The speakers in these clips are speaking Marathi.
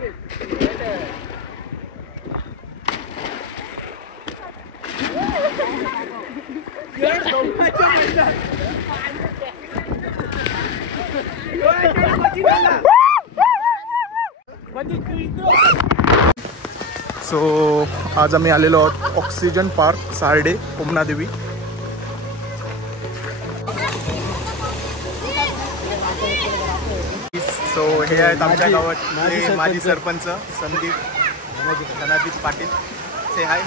सो आज आम्ही आलेलो आहोत oxygen park Sarde Komnadevi. So हे आहेत आमच्या गावात माजी sarpanch Sandeep Dhanadeep Patil. Say hi.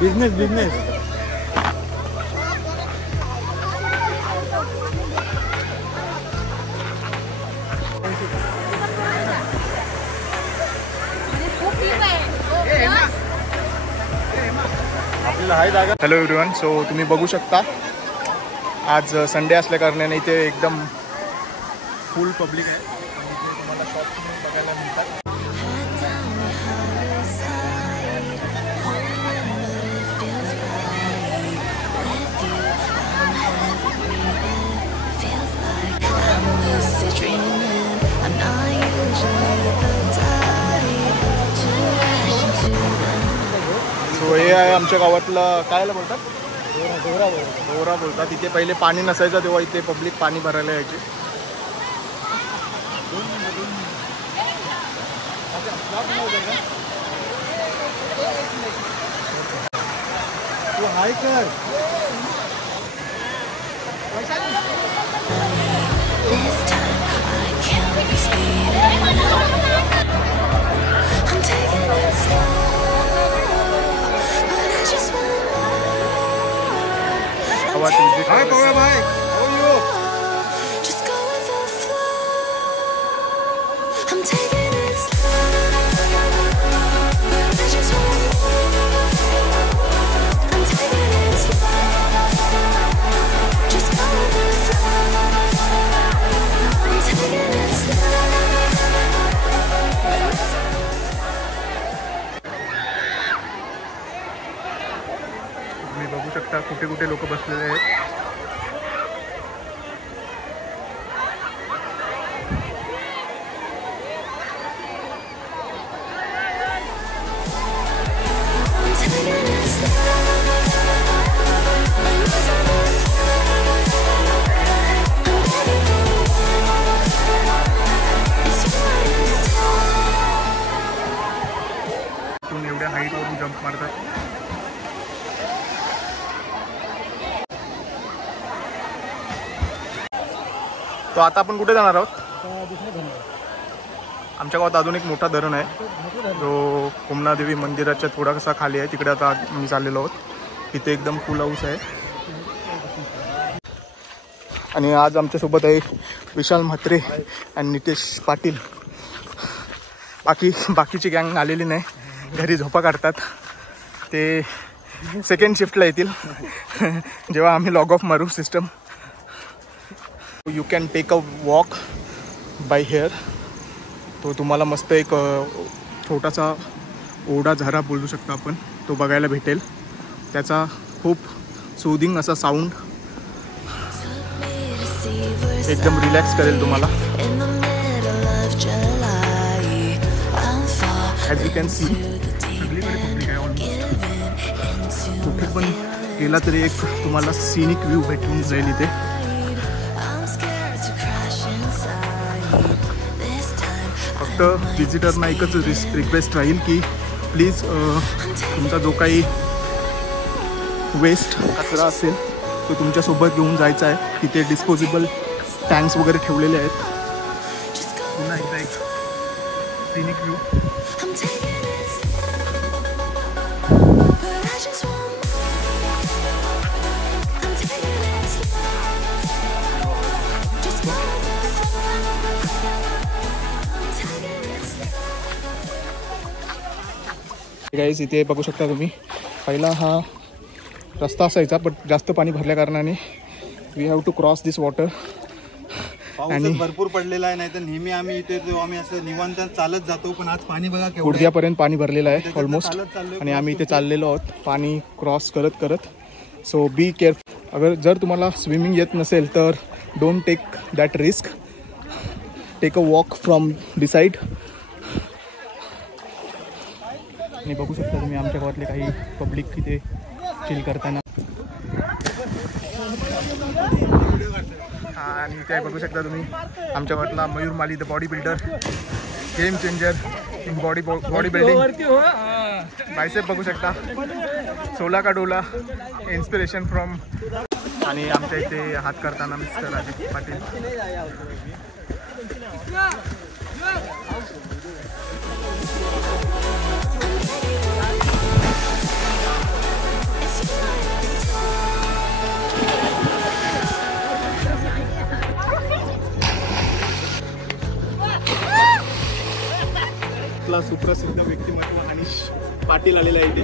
Business hello everyone. So तुम्ही बघू शकता आज संडे असल्या कारणाने इथे एकदम फुल पब्लिक आहे. तुम्हाला शॉप्स बघायला मिळतात. सो हे आहे आमच्या गावातलं कायला बोलतात दोरा बोलतात. इथे पहिले पाणी नसायचं तेव्हा इथे पब्लिक पाणी भरायला यायचे. तू हाय कर. हाय कोवळा भाई. तुम्ही बघू शकता कुठे कुठे लोक बसलेले आहेत. एवढ्या हाईटवरून जंप मारतात. तो आता आपण कुठे जाणार आहोत? आमच्या गावात अजून एक मोठा धरण आहे जो कोमनादेवी मंदिराच्या थोडासा खाली आहे. तिकडे आता मी चाललेलो आहोत. इथे एकदम फुल हाऊस आहे. आणि आज आमच्यासोबत आहे विशाल म्हात्रे आणि नितेश पाटील. बाकीची गँग आलेली नाही, घरी झोपा काढतात. ते सेकंड शिफ्टला येतील जेव्हा आम्ही लॉग ऑफ मारू system. You can take a walk by here. तो तुम्हाला मस्त एक छोटासा ओढा झरा बोलू शकता आपण, तो बघायला भेटेल. त्याचा खूप सूदिंग असा साऊंड एकदम रिलॅक्स करेल तुम्हाला. ॲज यू कॅन सी सगळीकडे पब्लिक आहे ऑलमोस्ट. कुठे पण गेला तरी एक तुम्हाला सिनिक व्ह्यू भेटून जाईल इथे. फक्त विजिटरना एकच रिक्वेस्ट राहील की प्लीज तुमचा जो काही वेस्ट कचरा असेल तो तुमच्यासोबत घेऊन जायचा आहे. तिथे डिस्पोजेबल टँक्स वगैरे ठेवलेले आहेत. पुन्हा एकदा एक सिनिक व्ह्यू. गाईज इथे बघू शकता तुम्ही, पहिला हा रस्ता असायचा पण जास्त पाणी भरल्या कारणाने we have to cross this water. आणि भरपूर पडलेला आहे. नाही तर नेहमी आम्ही इथे आम्ही असं निवांत चालत जातो, पण आज पाणी बघा गुडघ्यापर्यंत पाणी भरलेलं आहे ऑलमोस्ट. आणि आम्ही इथे चाललेलो आहोत पाणी क्रॉस करत करत. So be careful. जर तुम्हाला स्विमिंग येत नसेल तर don't take that risk. Take a walk from the side. आणि बघू शकता तुम्ही आमच्या गावातले काही पब्लिक तिथे चिल करताना. आणि ते बघू शकता तुम्ही आमच्या गावातला Mayur Mali the bodybuilder, game changer in bodybuilding. Bicep बघू शकता, सोला का डोला, इन्स्पिरेशन फ्रॉम. आणि आमच्या इथे हात करताना मिस्टर अजित पाटील. सुप्रसिद्ध व्यक्तिमत्व अनिश पाटील आलेले आहे इथे.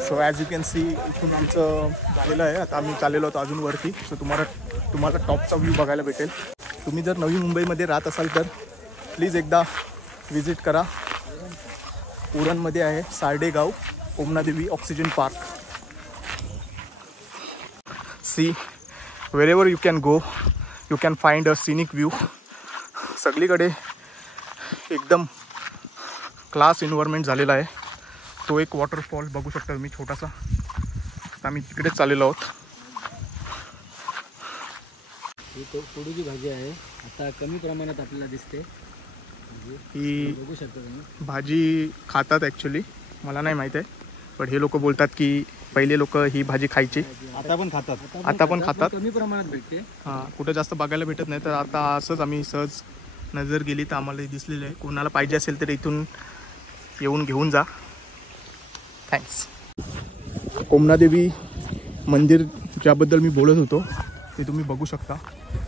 So as you can see इथून आमचं झालेलं आहे. आता आम्ही चाललेलो होतो अजून वरती. सो तुम्हाला टॉपचा व्ह्यू बघायला भेटेल. तुम्ही जर नवी मुंबईमध्ये राहत असाल तर प्लीज एकदा विजिट करा. उरणमध्ये आहे Sardegaon Komnadevi oxygen park. See wherever you can go you can find a scenic view. सगळीकडे एकदम क्लास एन्व्हायरमेंट झालेला आहे. तो एक वॉटरफॉल बघू शकता तुम्ही छोटासा. आता आम्ही तिकडेच चाललेलो आहोत. ही कोडूची भाजी आहे, आता कमी प्रमाणात आपल्याला दिसते. ही बघू शकता तुम्ही. भाजी खातात ॲक्च्युली, मला नाही माहीत आहे. पण हे लोक बोलतात की पहिले लोक ही भाजी खायची, आता पण खातात. आता पण खातात. कमी प्रमाणात भेटते. हां, कुठं जास्त बघायला भेटत नाही. तर आता असंच आम्ही सहज नजर गेली तर आम्हाला दिसलेलं आहे. कोणाला पाहिजे असेल तर इथून येऊन घेऊन जा. थँक्स. कोमनादेवी मंदिर ज्याबद्दल मी बोलत होतो ते तुम्ही बघू शकता.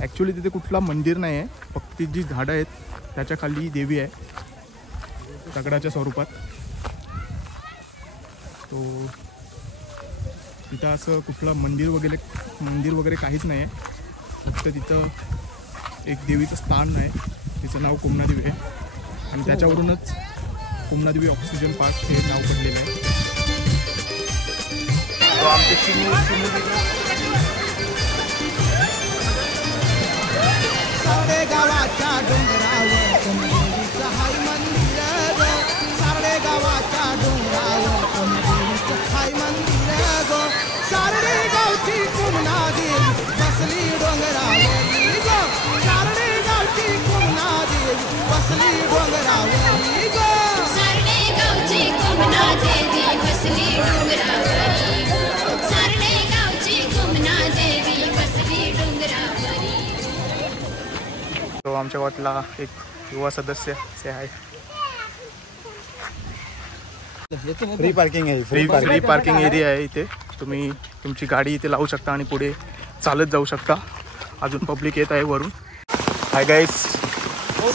ॲक्च्युली तिथे कुठला मंदिर नाही आहे, फक्त ती जी झाडं आहेत त्याच्या खाली देवी आहे दगडाच्या स्वरूपात. तो तिथं असं कुठलं मंदिर वगैरे काहीच नाही आहे. फक्त तिथं एक देवीचं स्थान आहे, तिचं नाव कोमनादेवी आहे. आणि त्याच्यावरूनच कोमनादेवी ऑक्सिजन पार्क हे नाव पडलेलं आहे. तो आमचे सारे गावाच्या डोंगरावर कोमदेवीचं हाय मंदिर गो. सारे गावाच्या डोंगरावर कोमदेवीचं हाय मंदिर गो. सारे गावची कोमनादेवी बसली डोंगरावरी गो. सारे गावची कोमनादेवी बसली डोंगरावरी गो. सारे गावची कोमनादेवी बसली डोंगरावरी गो. सारे गावची कोमनादेवी बसली डोंगरावरी. तो आमच्या गावातला एक युवा सदस्य से आहे. फ्री पार्किंग आहे. फ्री पार्किंग एरिया आहे इथे. तुम्ही तुमची गाडी इथे लावू शकता आणि पुढे चालत जाऊ शकता. अजून पब्लिक येत आहे वरून. Hi guys.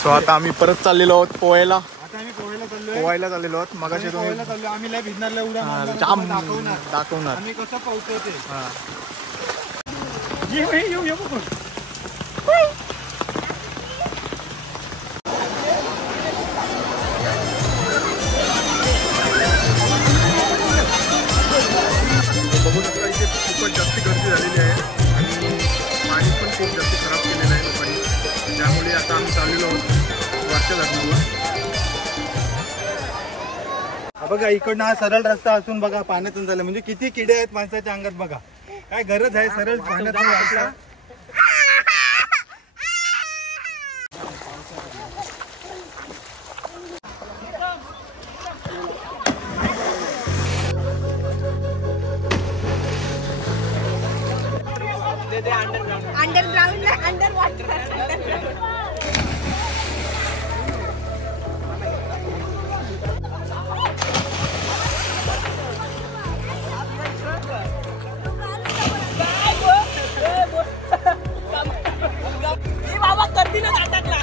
सो आता आम्ही परत चाललेलो आहोत पोहायला. आता आम्ही पोहायला चाललेलो आहोत. मगाशी तुम्ही आम्ही लय भिजणार उड्या जाम मारणार, दाखवणार. आम्ही कसं पोहतो ते. हां, बघू शकता इथे खूपच जास्त गर्दी झालेली आहे आणि पाणी पण खूप जास्त खराब केलेलं आहे लोकांनी. त्यामुळे आता आम्ही चाललेलो आहोत वरच्या धरणाला. बघा इकडनं हा सरळ रस्ता असून बघा पाण्यातून झालं म्हणजे किती किडे आहेत माणसाच्या अंगात. बघा काय गरज आहे सरळ पाण्यातून वाटला. Underground under water. बाबा कधी ना जातात ना.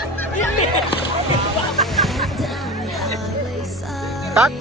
टाक.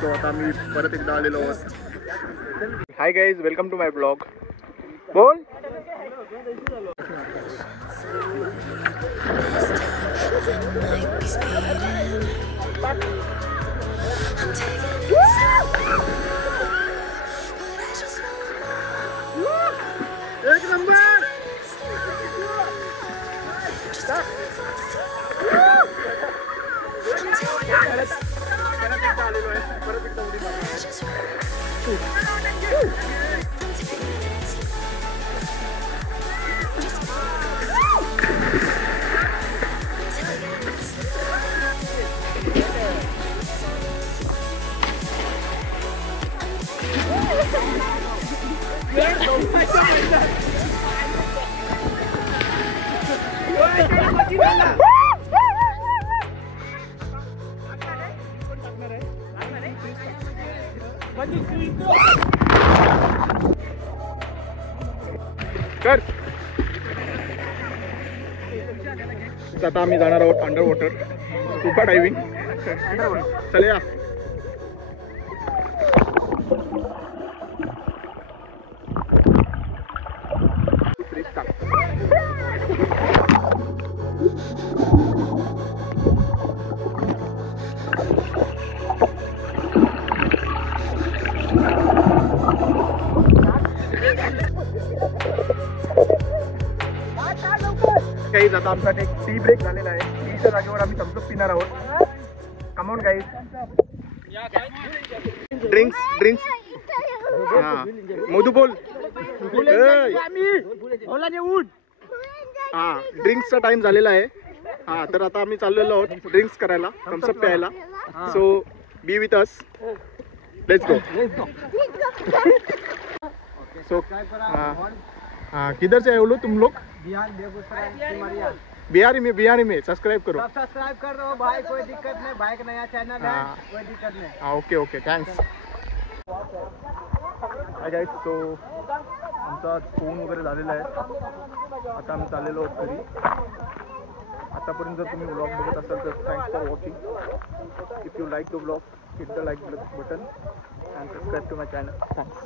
सो आता मी परत एकदा आलेलो आहोत. Hi guys, welcome to my blog. बोल. एक नंबर. कर. आता आम्ही जाणार आहोत अंडर वॉटर स्कूबा डायव्हिंग. चला. गाईज आता आमचा एक टी ब्रेक झालेला आहे. टीच्या जागेवर आम्ही थम्स अप पिणार आहोत. Come on guys. ड्रिंक्स. हा मधु बोल. हा ड्रिंक्सचा टाइम झालेला आहे. हा तर आता आम्ही चाललेलो आहोत ड्रिंक्स करायला, थम्स अप प्यायला. So B with us. Let's go. So हाँ किधर से आए हो लोग तुम लोग? बिहारी में सब्सक्राइब करो. सब्सक्राइब कर दो भाई, कोई दिक्कत नहीं. भाई का नया चैनल है, कोई दिक्कत नहीं. हाँ okay thanks. Hi guys, so आमचा फोन वगैरे झालेला आहे. आता आम्ही चाललेलो आहोत घरी. आतापर्यंत जर तुम्ही ब्लॉग बघत असाल तर thanks for watching. If you like the blog hit the like button and subscribe to my channel. Thanks.